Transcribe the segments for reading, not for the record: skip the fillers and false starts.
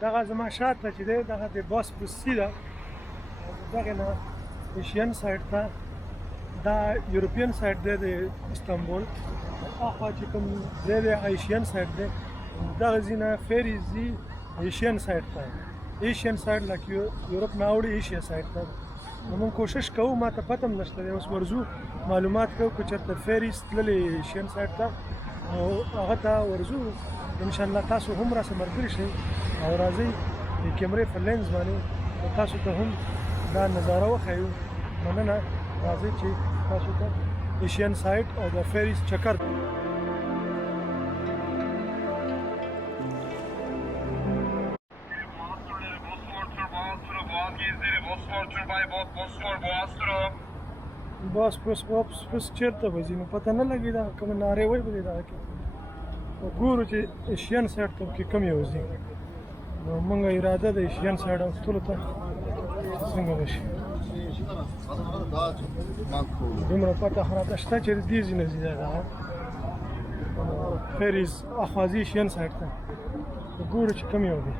دغه زما شاته چې دی دغه د باسفورس سی ده او د دغې نه ایشین سایډ ته دا یورپین سایډ دی د استانبول اخوا چې کوم ځای دی ایشین سایډ دی دغه ځای نه فیري ځي ایشین سایډ ته ایشین سایډ لکه یورپ نه اوړي ایشیا سایډ ته نو موږ کوشش کوو ما ته پته هم نشته دی اوس ورځو معلومات کوو که چېرته فیریز تللې ایشین سایډ ته نو هغه ته ورځو انشاءالله تاسو هم راسره ملګري شئ او راځئ د کیمرې په لینز باندې تاسو ته هم دا نظاره وښیو مننه راځئ چې تاسو ته ایشین سایډ او د فیریز چکر باسفورس چېرته به ځي نو پته نه لګي دا کومه نارې وایي به دې دغه کې ګورو چې ایشین سایډ ته کې کوم یو ځي نو موږ اراده د ایشین سایډ اوستلو ته څنګه به شي دومره پته خو راته شته چې دې ځای نه ځي دا فیریز اخوا ځي ایشین سایډ ته ګورو چې کوم یو دی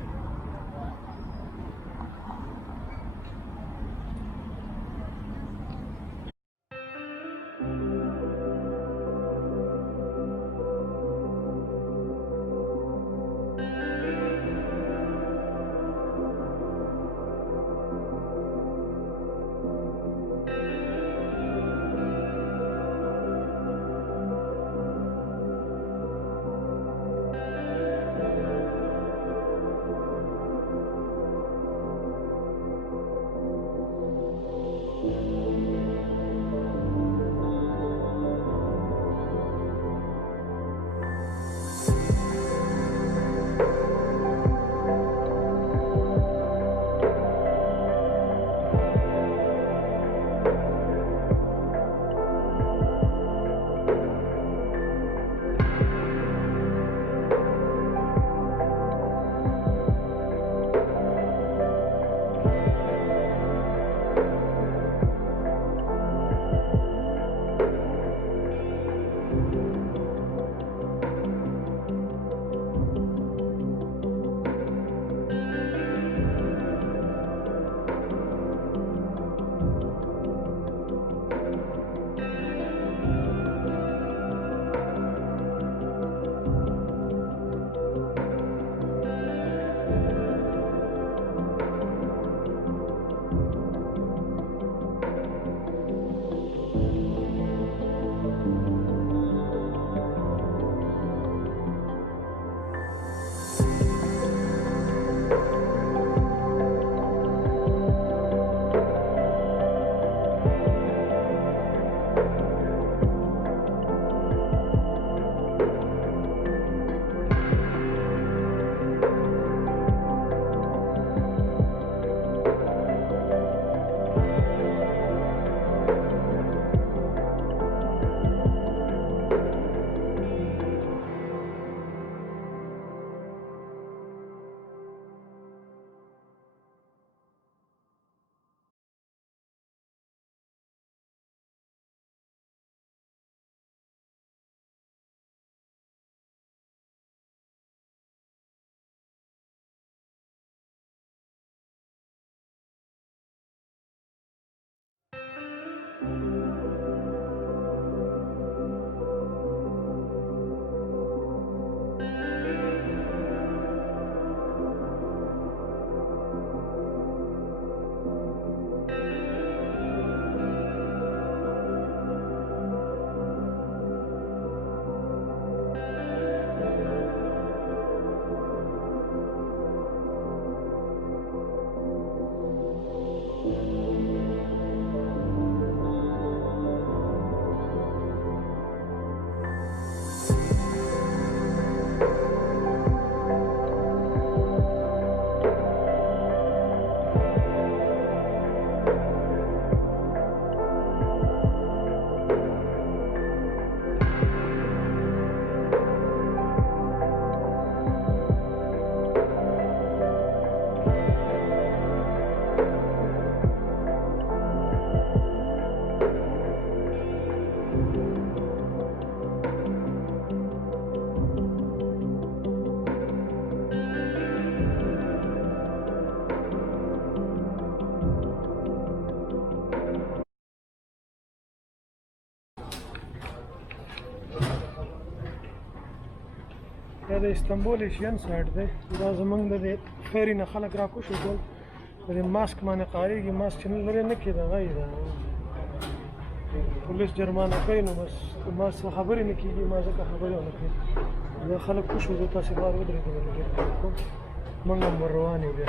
د استانبول ایشین سایډ دی دا زمونږ د فیري نه خلک راکوشو ټول د ماسک باندې قاریږي ماسک چې لرې نه کېده هغه یې ده پولیس جرمانه کوي نو بس ما څه خبرې نه کېږي ما ځکه خبرې ونه کړې دا خلک کوشو زه تاسې بار ودرېدم موږ هم ور روان یو بیا